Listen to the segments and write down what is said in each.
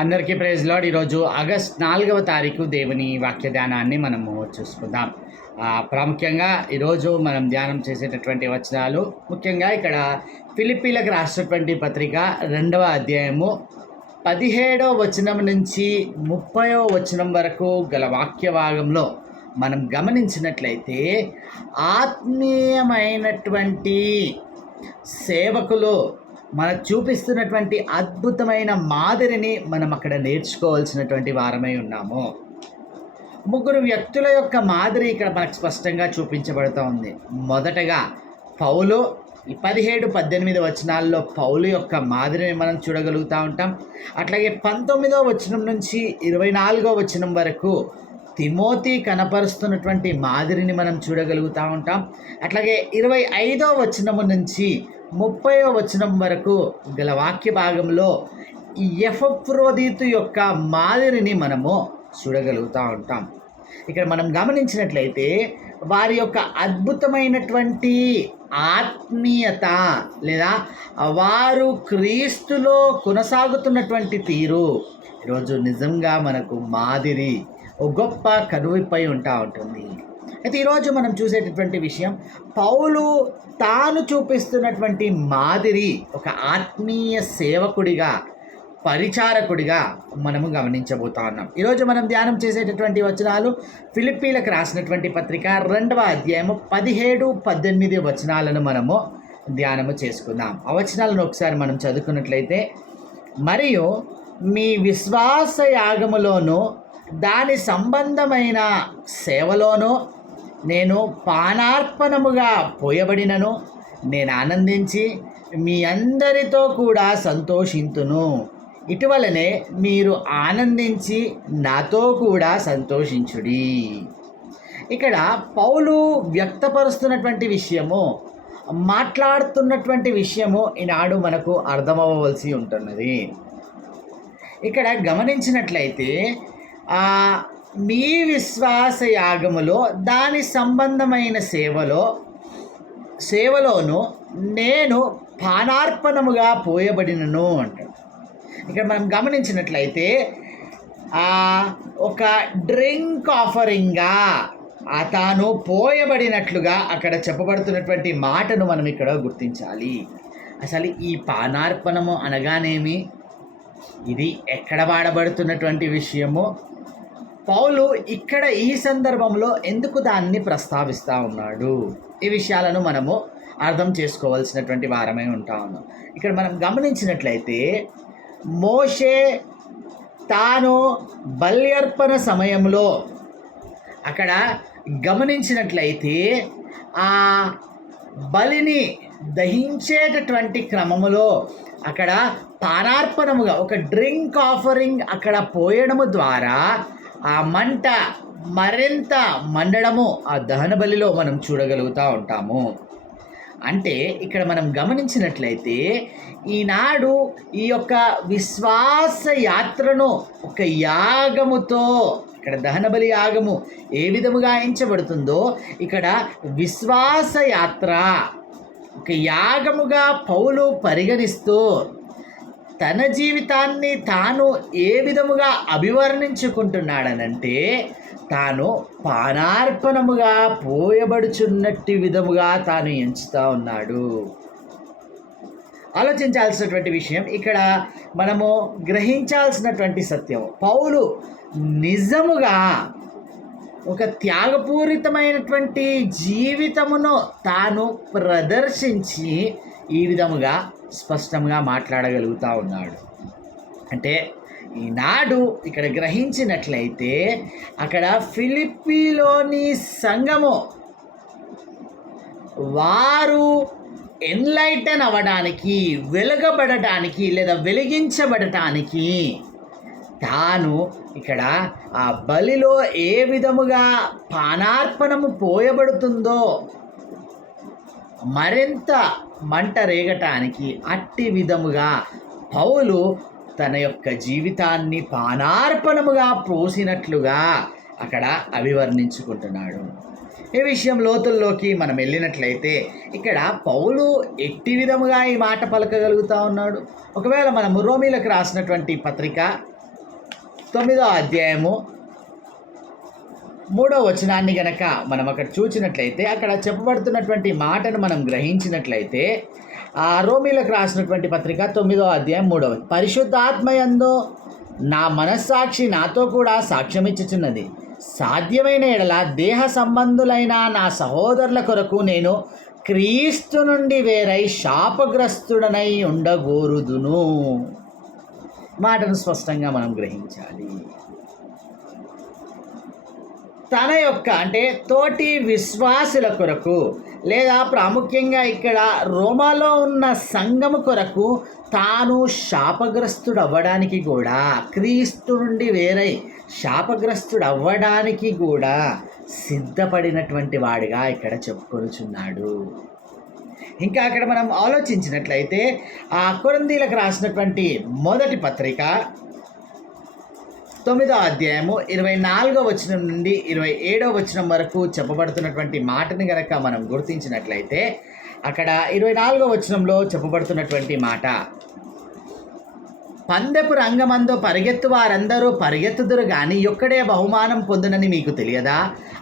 అందరికీ praise lord. ఈరోజు August 4వ తారీఖు దేవుని వాక్య ధ్యానాన్ని మనము చూసుకుందాం. ప్రాముఖ్యంగా ఈరోజు మనం ధ్యానం చేసేటటువంటి వచనాలు ముఖ్యంగా ఇక్కడ ఫిలిప్పీలకు రాసినటువంటి పత్రిక 2వ అధ్యాయము 17వ వచనం నుంచి 30వ వచనం వరకు గల వాక్య భాగంలో మనం గమనించినట్లయితే ఆత్మీయమైనటువంటి సేవకులు మనకు చూపిస్తున్నటువంటి అద్భుతమైన మాదిరిని మనం అక్కడ నేర్చుకోవాల్సినటువంటి వారమై ఉన్నాము. ముగ్గురు వ్యక్తుల యొక్క మాదిరి ఇక్కడ మనకు స్పష్టంగా చూపించబడుతూ ఉంది. మొదటగా పౌలు, ఈ 17-18 వచనాల్లో పౌలు యొక్క మాదిరిని మనం చూడగలుగుతూ ఉంటాం. అట్లాగే 19వ వచనం నుంచి 24వ వచనం వరకు తిమోతి కనపరుస్తున్నటువంటి మాదిరిని మనం చూడగలుగుతూ ఉంటాం. అట్లాగే 25వ వచనము నుంచి 30వ వచనం వరకు గల వాక్య భాగంలో ఎపఫ్రోదితు యొక్క మాదిరిని మనము చూడగలుగుతూ ఉంటాం. ఇక్కడ మనం గమనించినట్లయితే వారి యొక్క అద్భుతమైనటువంటి ఆత్మీయత లేదా వారు క్రీస్తులో కొనసాగుతున్నటువంటి తీరు ఈరోజు నిజంగా మనకు మాదిరి, ఒక గొప్ప కనువిప్పై ఉంటుంది. అయితే ఈరోజు మనం చూసేటటువంటి విషయం, పౌలు తాను చూపిస్తున్నటువంటి మాదిరి ఒక ఆత్మీయ సేవకుడిగా, పరిచారకుడిగా మనము గమనించబోతా ఉన్నాం. ఈరోజు మనం ధ్యానం చేసేటటువంటి వచనాలు ఫిలిప్పీలకు రాసినటువంటి పత్రిక 2వ అధ్యాయము 17-18 వచనాలను మనము ధ్యానము చేసుకుందాం. ఆ వచనాలను ఒకసారి మనం చదువుకున్నట్లయితే, మరియు మీ విశ్వాస యాగములోను దాని సంబంధమైన సేవలోనూ నేను పానార్పణముగా పోయబడినను నేను ఆనందించి మీ అందరితో కూడా సంతోషింతును. ఇటీవలనే మీరు ఆనందించి నాతో కూడా సంతోషించుడి. ఇక్కడ పౌలు వ్యక్తపరుస్తున్నటువంటి విషయము, మాట్లాడుతున్నటువంటి విషయము ఈనాడు మనకు అర్థమవ్వవలసి ఉంటున్నది. ఇక్కడ గమనించినట్లయితే మీ విశ్వాస యాగములో దాని సంబంధమైన సేవలోను నేను పానార్పణముగా పోయబడినను అంటాడు. ఇక్కడ మనం గమనించినట్లయితే ఒక డ్రింక్ ఆఫరింగ్గా తాను పోయబడినట్లుగా అక్కడ చెప్పబడుతున్నటువంటి మాటను మనం ఇక్కడ గుర్తించాలి. అసలు ఈ పానార్పణము అనగానేమి, ఇది ఎక్కడ వాడబడుతున్నటువంటి విషయము, పౌలు ఇక్కడ ఈ సందర్భంలో ఎందుకు దాన్ని ప్రస్తావిస్తూ ఉన్నాడు, ఈ విషయాలను మనము అర్థం చేసుకోవాల్సినటువంటి వారమై ఉంటా ఉన్నాం. ఇక్కడ మనం గమనించినట్లయితే మోషే తాను బలి అర్పణ సమయంలో అక్కడ గమనించినట్లయితే ఆ బలిని దహించేటటువంటి క్రమములో అక్కడ పానార్పణముగా ఒక డ్రింక్ ఆఫరింగ్ అక్కడ పోయడము ద్వారా ఆ మంట మరింత మండడము ఆ దహన బలిలో మనం చూడగలుగుతూ ఉంటాము. అంటే ఇక్కడ మనం గమనించినట్లయితే ఈనాడు ఈ యొక్క విశ్వాస యాత్రను ఒక యాగముతో, ఇక్కడ దహన బలి యాగము ఏ విధముగా ఎంచబడుతుందో ఇక్కడ విశ్వాస యాత్ర ఒక యాగముగా పౌలు పరిగణిస్తూ తన జీవితాన్ని తాను ఏ విధముగా అభివర్ణించుకుంటున్నాడనంటే, తాను పానార్పణముగా పోయబడుచున్నట్టు విధముగా తాను ఎంచుతూ ఉన్నాడు. ఆలోచించాల్సినటువంటి విషయం, ఇక్కడ మనము గ్రహించాల్సినటువంటి సత్యం, పౌలు నిజముగా ఒక త్యాగపూరితమైనటువంటి జీవితమును తాను ప్రదర్శించి ఈ విధముగా స్పష్టంగా మాట్లాడగలుగుతూ ఉన్నాడు. అంటే ఈనాడు ఇక్కడ గ్రహించినట్లయితే అక్కడ ఫిలిప్పీలోని సంఘము వారు ఎన్లైటన్ అవ్వడానికి, వెలుగబడటానికి లేదా వెలిగించబడటానికి తాను ఇక్కడ ఆ బలిలో ఏ విధముగా పానార్పణము పోయబడుతుందో మరింత మంట రేగటానికి అట్టి విధముగా పౌలు తన యొక్క జీవితాన్ని పానార్పణముగా పోసినట్లుగా అక్కడ అభివర్ణించుకుంటున్నాడు. ఈ విషయం లోతుల్లోకి మనం వెళ్ళినట్లయితే ఇక్కడ పౌలు ఎట్టి విధముగా ఈ మాట పలకగలుగుతూ ఉన్నాడు. ఒకవేళ మనము రోమీలకు రాసినటువంటి పత్రిక 9వ అధ్యాయము 3వ వచనాన్ని గనక మనం అక్కడ చూసినట్లయితే, అక్కడ చెప్పబడుతున్నటువంటి మాటను మనం గ్రహించినట్లయితే, ఆ రోమీలకు రాసినటువంటి పత్రిక 9వ అధ్యాయం 3వ, పరిశుద్ధాత్మయందు నా మనస్సాక్షి నాతో కూడా సాక్ష్యమిచ్చుచున్నది, సాధ్యమైన ఎడల దేహ సంబంధులైన నా సహోదరుల కొరకు నేను క్రీస్తు నుండి వేరై శాపగ్రస్తుడనై ఉండగోరుదును. మాటను స్పష్టంగా మనం గ్రహించాలి. తన యొక్క అంటే తోటి విశ్వాసుల కొరకు, లేదా ప్రాముఖ్యంగా ఇక్కడ రోమాలో ఉన్న సంఘము కొరకు తాను శాపగ్రస్తుడు అవ్వడానికి కూడా, క్రీస్తు నుండి వేరై శాపగ్రస్తుడు అవ్వడానికి కూడా సిద్ధపడినటువంటి వాడిగా ఇక్కడ చెప్పుకొనుచున్నాడు. ఇంకా అక్కడ మనం ఆలోచించినట్లయితే, ఆ కొరింథీయులకు రాసినటువంటి మొదటి పత్రిక 9వ అధ్యాయము 24వ వచనం నుండి 27వ వచనం వరకు చెప్పబడుతున్నటువంటి మాటని గనక మనం గుర్తించినట్లయితే, అక్కడ 24వ వచనంలో చెప్పబడుతున్నటువంటి మాట, పందెపు రంగమందు పరిగెత్తు వారందరూ పరిగెత్తుదురు గాని ఒక్కడే బహుమానం పొందునని మీకు తెలియదా?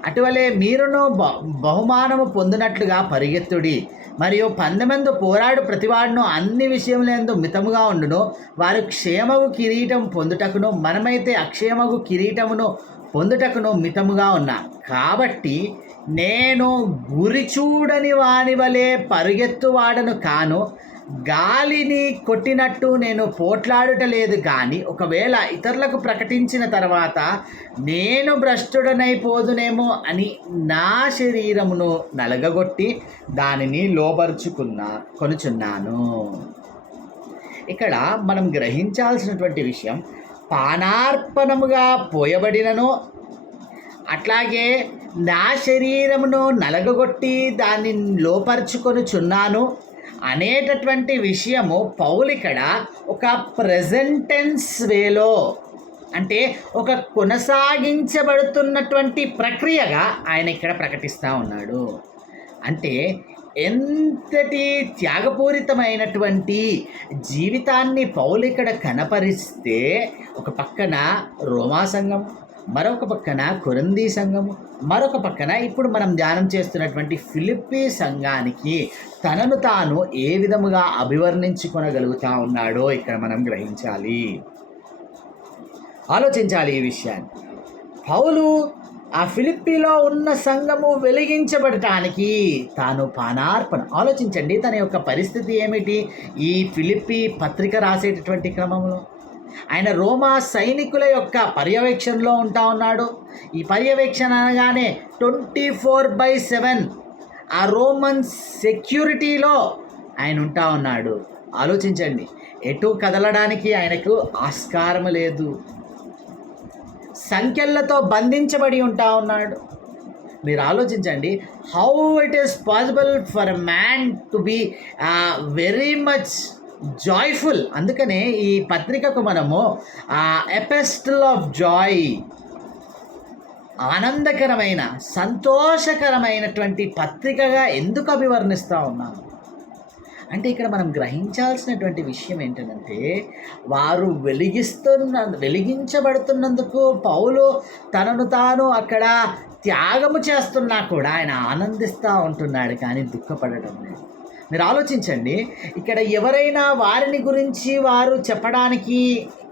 అటువలే మీరును బహుమానము పొందినట్లుగా పరిగెత్తుడి. మరియు పందెమందు పోరాడు ప్రతివాడును అన్ని విషయములందు మితముగా ఉండును. వారు క్షేమగు కిరీటం పొందుటకును, మనమైతే అక్షేమగు కిరీటమును పొందుటకును మితముగా ఉన్నా. కాబట్టి నేను గురి చూడని వాని వలె పరిగెత్తువాడను కాను, గాలిని కొట్టినట్టు నేను పోట్లాడుట లేదు. కానీ ఒకవేళ ఇతరులకు ప్రకటించిన తర్వాత నేను భ్రష్టుడనైపోదునేమో అని నా శరీరమును నలగగొట్టి దానిని కొనుచున్నాను. ఇక్కడ మనం గ్రహించాల్సినటువంటి విషయం, పానార్పణముగా పోయబడినను అట్లాగే నా శరీరమును నలగగొట్టి దాన్ని లోపరుచుకొనుచున్నాను అనేటటువంటి విషయము పౌలు ఇక్కడ ఒక ప్రెజెంటెన్స్ వేలో, అంటే ఒక కొనసాగించబడుతున్నటువంటి ప్రక్రియగా ఆయన ఇక్కడ ప్రకటిస్తూ ఉన్నాడు. అంటే ఎంతటి త్యాగపూరితమైనటువంటి జీవితాన్ని పౌలు ఇక్కడ కనపరిస్తే, ఒక పక్కన రోమా సంఘం, మరొక పక్కన కొరింథీ సంఘము, మరొక పక్కన ఇప్పుడు మనం ధ్యానం చేస్తున్నటువంటి ఫిలిప్పీ సంఘానికి తనను తాను ఏ విధముగా అభివర్ణించుకొనగలుగుతా ఉన్నాడో ఇక్కడ మనం గ్రహించాలి, ఆలోచించాలి ఈ విషయాన్ని. పౌలు ఆ ఫిలిప్పీలో ఉన్న సంఘము వెలిగించబడటానికి తాను పానార్పణ, ఆలోచించండి తన యొక్క పరిస్థితి ఏమిటి. ఈ ఫిలిప్పీ పత్రిక రాసేటటువంటి క్రమంలో ఆయన రోమా సైనికుల యొక్క పర్యవేక్షణలో ఉంటా ఉన్నాడు. ఈ పర్యవేక్షణ అనగానే 24/7 ఆ రోమన్ సెక్యూరిటీలో ఆయన ఉంటా ఉన్నాడు. ఆలోచించండి, ఎటు కదలడానికి ఆయనకు ఆస్కారం లేదు, సంఖ్యలతో బంధించబడి ఉంటా ఉన్నాడు. మీరు ఆలోచించండి, how it is possible for a man to be very much joyful. అందుకనే ఈ పత్రికకు మనము ఎపిస్టల్ ఆఫ్ జాయ్, ఆనందకరమైన సంతోషకరమైనటువంటి పత్రికగా ఎందుకు అభివర్ణిస్తూ ఉన్నాము అంటే, ఇక్కడ మనం గ్రహించాల్సినటువంటి విషయం ఏంటంటే, వారు వెలిగించబడుతున్నందుకు పౌలు తనను తాను అక్కడ త్యాగము చేస్తున్నా కూడా ఆయన ఆనందిస్తూ ఉంటున్నాడు, కానీ దుఃఖపడటం లేదు. మీరు ఆలోచించండి, ఇక్కడ ఎవరైనా వారిని గురించి వారు చెప్పడానికి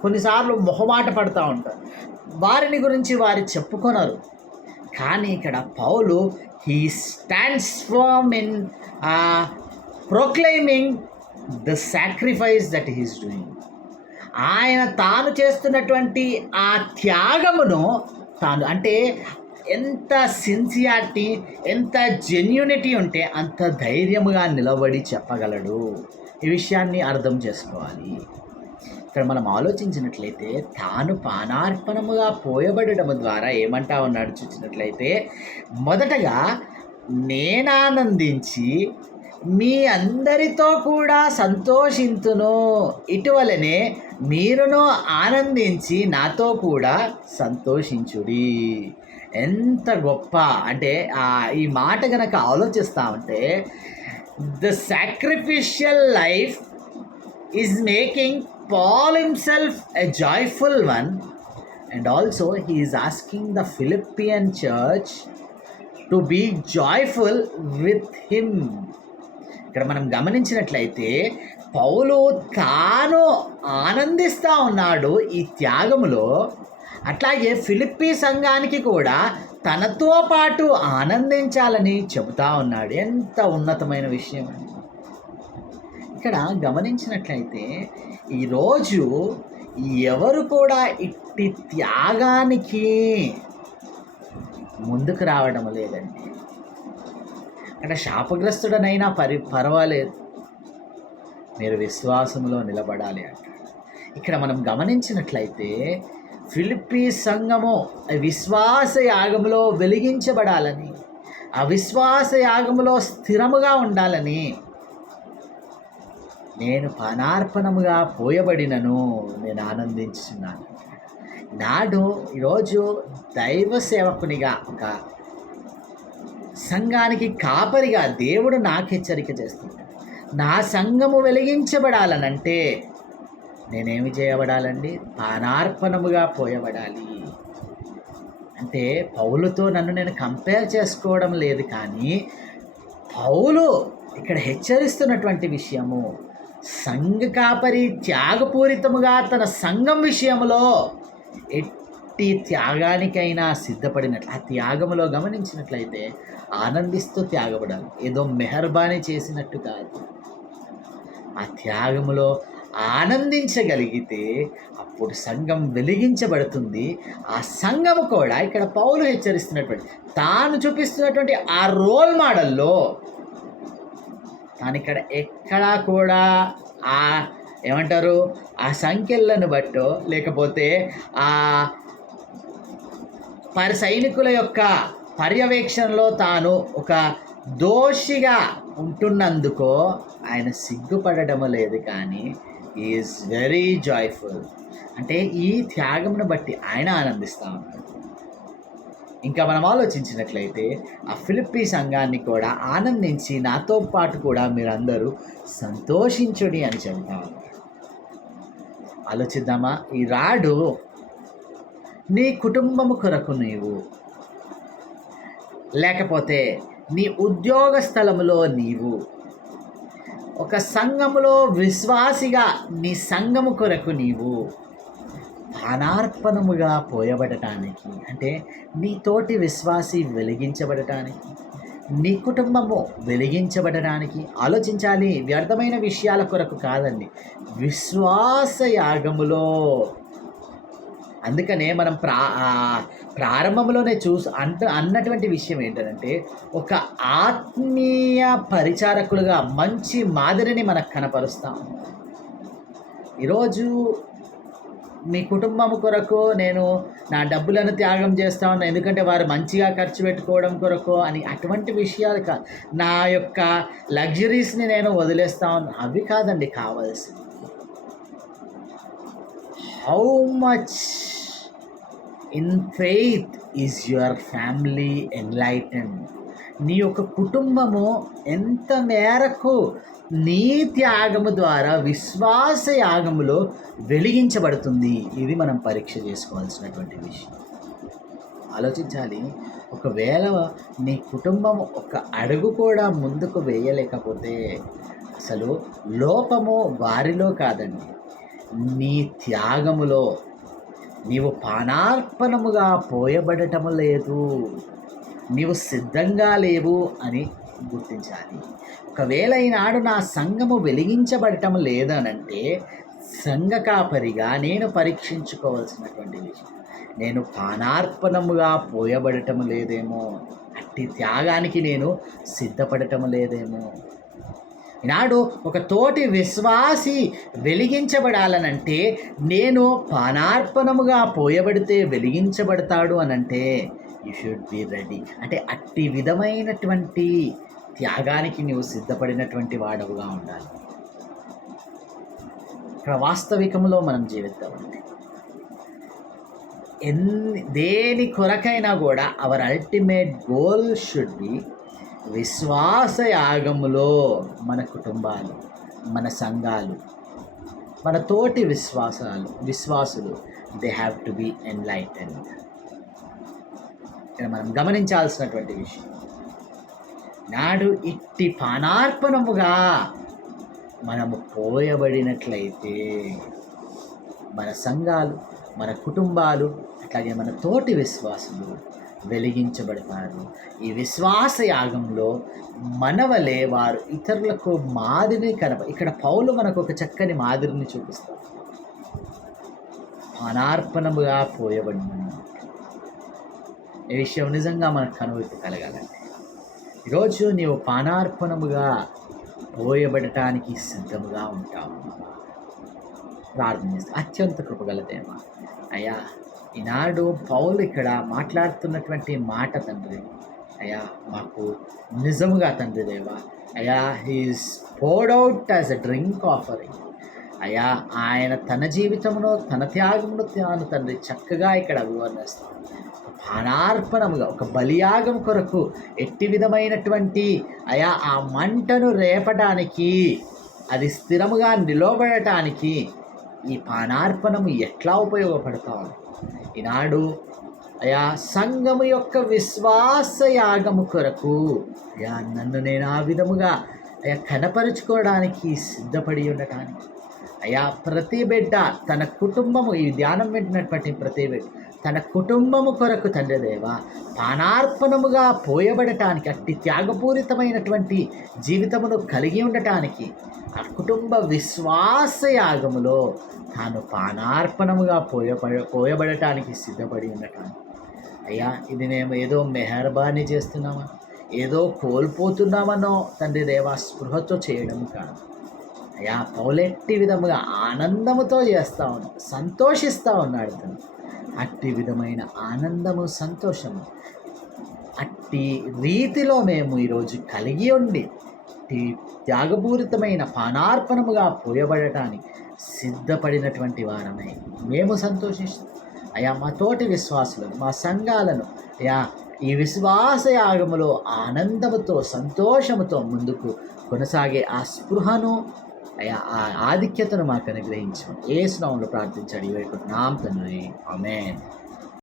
కొన్నిసార్లు మొహమాట పడుతూ ఉంటారు, వారిని గురించి వారు చెప్పుకొనరు. కానీ ఇక్కడ పౌలు he stands firm in proclaiming the sacrifice that he is doing. ఆయన తాను చేస్తున్నటువంటి ఆ త్యాగమును తాను, అంటే ఎంత సిన్సియారిటీ, ఎంత జెన్యూనిటీ ఉంటే అంత ధైర్యముగా నిలబడి చెప్పగలడు. ఈ విషయాన్ని అర్థం చేసుకోవాలి. ఇక్కడ మనం ఆలోచించినట్లయితే తాను పానార్పణముగా పోయబడడం ద్వారా ఏమంటా ఉన్నాడు చూసినట్లయితే, మొదటగా నేనానందించి మీ అందరితో కూడా సంతోషింతును, ఇటువలనే మీరును ఆనందించి నాతో కూడా సంతోషించుడి. ఎంత గొప్ప అంటే ఈ మాట కనుక ఆలోచిస్తా ఉంటే, the sacrificial life is making Paul himself a joyful one, and also he is asking the Philippian church to be joyful with him. ఇక్కడ మనం గమనించినట్లయితే పౌలు తాను ఆనందిస్తూ ఉన్నాడు ఈ త్యాగములో, అట్లాగే ఫిలిప్పీ సంఘానికి కూడా తనతో పాటు ఆనందించాలని చెబుతా ఉన్నాడు. ఎంత ఉన్నతమైన విషయం అండి. ఇక్కడ గమనించినట్లయితే ఈరోజు ఎవరు కూడా ఇట్టి త్యాగానికి ముందుకు రావడం లేదండి. అంటే శాపగ్రస్తుడనైనా పర్వాలేదు, మీరు విశ్వాసంలో నిలబడాలి అంటాడు. ఇక్కడ మనం గమనించినట్లయితే ఫిలిప్పీ సంఘము విశ్వాస యాగములో వెలిగించబడాలని, ఆ విశ్వాస యాగములో స్థిరముగా ఉండాలని, నేను పానార్పణముగా పోయబడినను నేను ఆనందించున్నాను. నాడు ఈరోజు దైవ సేవకునిగా, ఒక సంఘానికి కాపరిగా దేవుడు నాకు హెచ్చరిక చేస్తున్నాడు. నా సంఘము వెలిగించబడాలనంటే నేనేమి చేయబడాలండి? పానార్పణముగా పోయబడాలి. అంటే పౌలుతో నన్ను నేను కంపేర్ చేసుకోవడం లేదు, కానీ పౌలు ఇక్కడ హెచ్చరిస్తున్నటువంటి విషయము, సంఘ కాపరి త్యాగపూరితముగా తన సంఘం విషయంలో ఎట్టి త్యాగానికైనా సిద్ధపడినట్లు, ఆ త్యాగములో గమనించినట్లయితే ఆనందిస్తూ త్యాగపడాలి. ఏదో మెహర్బానీ చేసినట్టు కాదు. ఆ త్యాగములో ఆనందించగలిగితే అప్పుడు సంఘం వెలిగించబడుతుంది. ఆ సంఘము కూడా ఇక్కడ పౌలు హెచ్చరిస్తున్నటువంటి, తాను చూపిస్తున్నటువంటి ఆ రోల్ మోడల్లో తాను ఇక్కడ ఎక్కడా కూడా ఆ ఏమంటారు, ఆ సంఖ్యలను బట్టో లేకపోతే ఆ సైనికుల యొక్క పర్యవేక్షణలో తాను ఒక దోషిగా ఉంటున్నందుకో ఆయన సిగ్గుపడడం లేదు, కానీ ఈజ్ వెరీ జాయ్ఫుల్. అంటే ఈ త్యాగమును బట్టి ఆయన ఆనందిస్తూ ఉన్నాడు. ఇంకా మనం ఆలోచించినట్లయితే ఆ ఫిలిప్పీ సంఘాన్ని కూడా ఆనందించి నాతో పాటు కూడా మీరందరూ సంతోషించుడి అని చెబుతా ఉన్నారు. ఆలోచిద్దామా? ఈ రాడు నీ కుటుంబము కొరకు నీవు, లేకపోతే నీ ఉద్యోగ స్థలములో నీవు, ఒక సంఘములో విశ్వాసిగా నీ సంఘము కొరకు నీవు పానార్పణముగా పోయబడటానికి, అంటే నీ తోటి విశ్వాసి వెలిగించబడటానికి, నీ కుటుంబము వెలిగించబడడానికి ఆలోచించాలి. వ్యర్థమైన విషయాల కొరకు కాదండి, విశ్వాస యాగములో. అందుకనే మనం ప్రారంభంలోనే అన్నటువంటి విషయం ఏంటంటే, ఒక ఆత్మీయ పరిచారకులుగా మంచి మాదిరిని మనకు కనపరుస్తాం. ఈరోజు మీ కుటుంబం కొరకు నేను నా డబ్బులను త్యాగం చేస్తా ఉన్నా, ఎందుకంటే వారు మంచిగా ఖర్చు పెట్టుకోవడం కొరకు అని, అటువంటి విషయాలు కాదు. నా యొక్క లగ్జరీస్ని నేను వదిలేస్తా ఉన్నా, అవి కాదండి కావాల్సింది. How much in faith is your family enlighten? నీ యొక్క కుటుంబము ఎంత మేరకు నీ త్యాగము ద్వారా విశ్వాస యాగములో వెలిగించబడుతుంది? ఇది మనం పరీక్ష చేసుకోవాల్సినటువంటి విషయం. ఆలోచించాలి. ఒకవేళ నీ కుటుంబం ఒక అడుగు కూడా ముందుకు వేయలేకపోతే అసలు లోపము వారిలో కాదండి, నీ త్యాగములో. నీవు పానార్పణముగా పోయబడటం లేదు, నీవు సిద్ధంగా లేవు అని గుర్తించాలి. ఒకవేళ ఈనాడు నా సంఘము వెలిగించబడటం లేదనంటే సంఘ కాపరిగా నేను పరీక్షించుకోవాల్సినటువంటి విషయం, నేను పానార్పణముగా పోయబడటం లేదేమో, అట్టి త్యాగానికి నేను సిద్ధపడటం లేదేమో. ఈనాడు ఒక తోటి విశ్వాసి వెలిగించబడాలనంటే నేను పానార్పణముగా పోయబడితే వెలిగించబడతాడు అనంటే యూ షుడ్ బి రెడీ. అంటే అట్టి విధమైనటువంటి త్యాగానికి నీవు సిద్ధపడినటువంటి వాడవుగా ఉండాలి. ఇక్కడ వాస్తవికంలో మనం జీవిద్దామండి. దేని కొరకైనా కూడా hour ultimate goal should be విశ్వాస యాగములో మన కుటుంబాలు, మన సంఘాలు, మన తోటి విశ్వాసులు దే హ్యావ్ టు బీ ఎన్లైటెన్డ్. ఇక్కడ మనం గమనించాల్సినటువంటి విషయం, నాడు ఇట్టి పానార్పణముగా మనము పోయబడినట్లయితే మన సంఘాలు, మన కుటుంబాలు, అట్లాగే మన తోటి విశ్వాసులు వెలిగించబడతారు. ఈ విశ్వాస యాగంలో మనవలే వారు ఇతరులకు మాదిరిని ఇక్కడ పౌలు మనకు ఒక చక్కని మాదిరిని చూపిస్తారు. పానార్పణముగా పోయబడిన ఈ విషయం నిజంగా మనకు కనువిప్పు కలగాలండి. ఈరోజు నీవు పానార్పణముగా పోయబడటానికి సిద్ధముగా ఉంటావు. ప్రార్థన చేస్తే అత్యంత కృపగల దేవ, అయ్యా ఈనాడు పౌలు ఇక్కడ మాట్లాడుతున్నటువంటి మాట తండ్రి, అయ్యా మాకు నిజముగా తండ్రి దేవ, అయ్యా he is poured out as a drink offering. అయ్యా ఆయన తన జీవితంలో తన త్యాగమును తాను తండ్రి చక్కగా ఇక్కడ వివరిస్తాం. పానార్పణముగా ఒక బలియాగం కొరకు ఎట్టి విధమైనటువంటి అయా ఆ మంటను రేపడానికి, అది స్థిరముగా నిలబడటానికి ఈ పానార్పణము ఎట్లా ఉపయోగపడతావు? ఈనాడు అయా సంఘము యొక్క విశ్వాస యాగము కొరకు అయా నన్ను నేను ఆ విధముగా అయా కనపరుచుకోవడానికి సిద్ధపడి ఉండటానికి, అయా ప్రతి బిడ్డ తన కుటుంబము, ఈ ధ్యానం వింటున్నటువంటి ప్రతి బిడ్డ తన కుటుంబము కొరకు తండ్రి దేవ పానార్పణముగా పోయబడటానికి, అట్టి త్యాగపూరితమైనటువంటి జీవితమును కలిగి ఉండటానికి, ఆ కుటుంబ విశ్వాస యాగములో తాను పానార్పణముగా పోయబడటానికి సిద్ధపడి ఉండటానికి, అయ్యా ఇది మేము ఏదో మెహర్బానీ చేస్తున్నామా, ఏదో కోల్పోతున్నామనో తండ్రి దేవా స్పృహతో చేయడం కాదు. అయ్యా పౌలెట్టి విధముగా ఆనందముతో చేస్తూ ఉన్నాడు, సంతోషిస్తూ ఉన్నాడు తను. అట్టి విధమైన ఆనందము, సంతోషము, అట్టి రీతిలో మేము ఈరోజు కలిగి ఉండి త్యాగపూరితమైన పానార్పణముగా పోయబడటానికి సిద్ధపడినటువంటి వారమై మేము సంతోషిస్తాం. అయా మా తోటి విశ్వాసులను, మా సంఘాలను అయా ఈ విశ్వాస యాగములో ఆనందముతో, సంతోషముతో ముందుకు కొనసాగే ఆ స్పృహను, అయా ఆ ఆధిక్యతను మాకు అనుగ్రహించాం. యేసు నామములో ప్రార్థించాడు ఈ వైపు నామ తండ్రి, ఆమేన్.